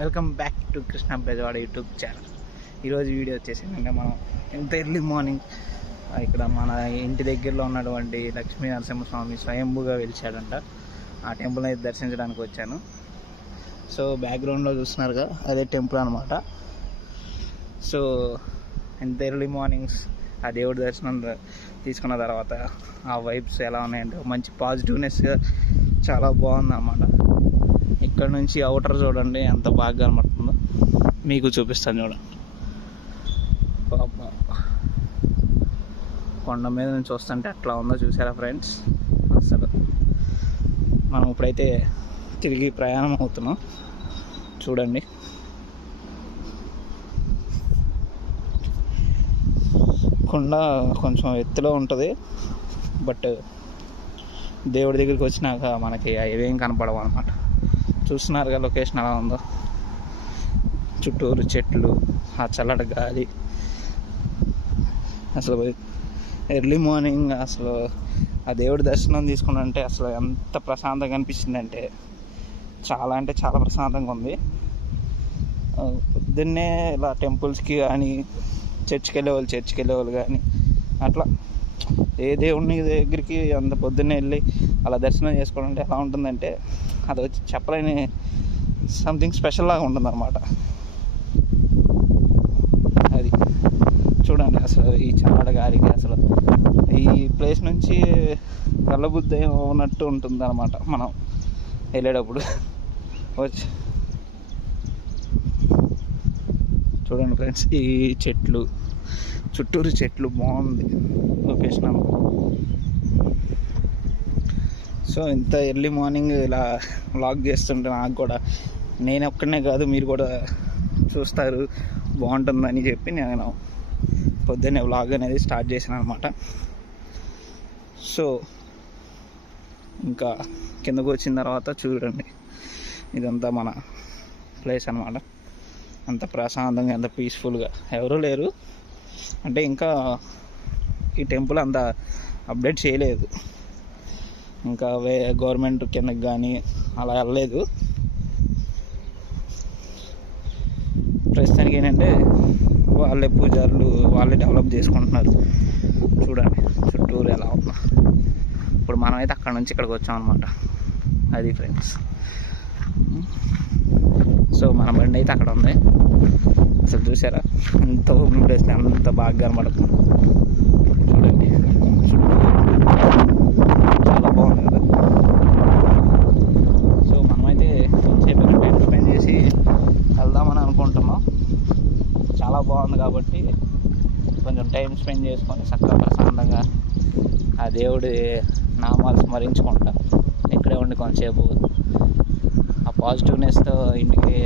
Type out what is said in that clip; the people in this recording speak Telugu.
Welcome back to Krishna Bezawada YouTube channel. ఈరోజు వీడియో వచ్చేసి మనం ఎంత ఎర్లీ మార్నింగ్ ఇక్కడ మన ఇంటి దగ్గరలో ఉన్నటువంటి లక్ష్మీ నరసింహస్వామి స్వయంభూగా వెలిచాడంట. ఆ టెంపుల్ అయితే దర్శించడానికి వచ్చాను. సో బ్యాక్గ్రౌండ్లో చూస్తున్నారుగా అదే టెంపుల్ అనమాట. సో ఎంత ఎర్లీ మార్నింగ్స్ ఆ దేవుడి దర్శనం తీసుకున్న తర్వాత ఆ వైబ్స్ ఎలా ఉన్నాయంటే మంచి పాజిటివ్నెస్గా చాలా బాగుంది అన్నమాట. ఇక్కడ నుంచి అవుటర్ చూడండి ఎంత బాగా కనబడుతుందో, మీకు చూపిస్తాను చూడండి. కొండ మీద నుంచి వస్తుంటే అట్లా ఉందో చూసారా ఫ్రెండ్స్. అసలు మనం ఇప్పుడైతే తిరిగి ప్రయాణం అవుతున్నాం చూడండి. కొండ కొంచెం ఎత్తులో ఉంటుంది, బట్ దేవుడి దగ్గరికి వచ్చినాక మనకి అవేం కనపడవు అనమాట. చూస్తున్నారుగా లొకేషన్ ఎలా ఉందో, చుట్టూరు చెట్లు, ఆ చల్లటి గాలి. అసలు ఎర్లీ మార్నింగ్ అసలు ఆ దేవుడి దర్శనం తీసుకుంటే అసలు ఎంత ప్రశాంతంగా అనిపించిందంటే చాలా ప్రశాంతంగా ఉంది. పొద్దున్నే ఇలా టెంపుల్స్కి కానీ చర్చికి వెళ్ళేవాళ్ళు కానీ అట్లా ఏ దేవుని దగ్గరికి అంత పొద్దున్నే వెళ్ళి అలా దర్శనం చేసుకోవాలంటే ఎలా ఉంటుందంటే అది వచ్చి చెప్పలేని సంథింగ్ స్పెషల్ లాగా ఉంటుంది అన్నమాట. అది చూడండి అసలు ఈ చల్లటి గాలికి అసలు ఈ ప్లేస్ నుంచి వెళ్ళబుద్ధి ఉన్నట్టు ఉంటుంది అన్నమాట మనం వెళ్ళేటప్పుడు. వచ్చి చూడండి ఫ్రెండ్స్, ఈ చెట్లు, చుట్టూరు చెట్లు, బాగుంది లొకేషన్ అన్నమాట. సో ఇంత ఎర్లీ మార్నింగ్ ఇలా వ్లాగ్ చేస్తుంటే నాకు కూడా, నేను ఒక్కడనే కాదు మీరు కూడా చూస్తారు బాగుంటుందని చెప్పి నేను పొద్దున్నే వ్లాగ్ అనేది స్టార్ట్ చేశాను అనమాట. సో ఇంకా కిందకు వచ్చిన తర్వాత చూడండి, ఇదంతా మన ప్లేస్ అనమాట. అంత ప్రశాంతంగా, ఎంత పీస్ఫుల్గా, ఎవరూ లేరు అంటే ఇంకా ఈ టెంపుల్ అంత అప్డేట్ చేయలేదు, ఇంకా గవర్నమెంట్ కిందకి కానీ అలా వెళ్ళలేదు. ప్రస్తుతానికి ఏంటంటే వాళ్ళే పూజారులు వాళ్ళే డెవలప్ చేసుకుంటున్నారు. చూడండి చుట్టూరు ఎలా ఉన్నా. ఇప్పుడు మనమైతే అక్కడ నుంచి ఇక్కడికి వచ్చామన్నమాట. అది ఫ్రెండ్స్. సో మన బండి అయితే అక్కడ ఉంది. అసలు చూసారా ఎంత ఓపెన్ ప్లేస్, అంత బాగా కనబడుతుంది చూడండి. చాలా బాగుంది కదా. సో మనమైతే కొంచెంసేపు టైం స్పెండ్ చేసి వెళ్దామని అనుకుంటున్నాం. చాలా బాగుంది కాబట్టి కొంచెం టైం స్పెండ్ చేసుకొని చక్కగా ప్రశాంతంగా ఆ దేవుడి నామాలు స్మరించుకుంటా ఇక్కడే ఉండి కొంచెంసేపు ఆ పాజిటివ్నెస్తో ఇంటికి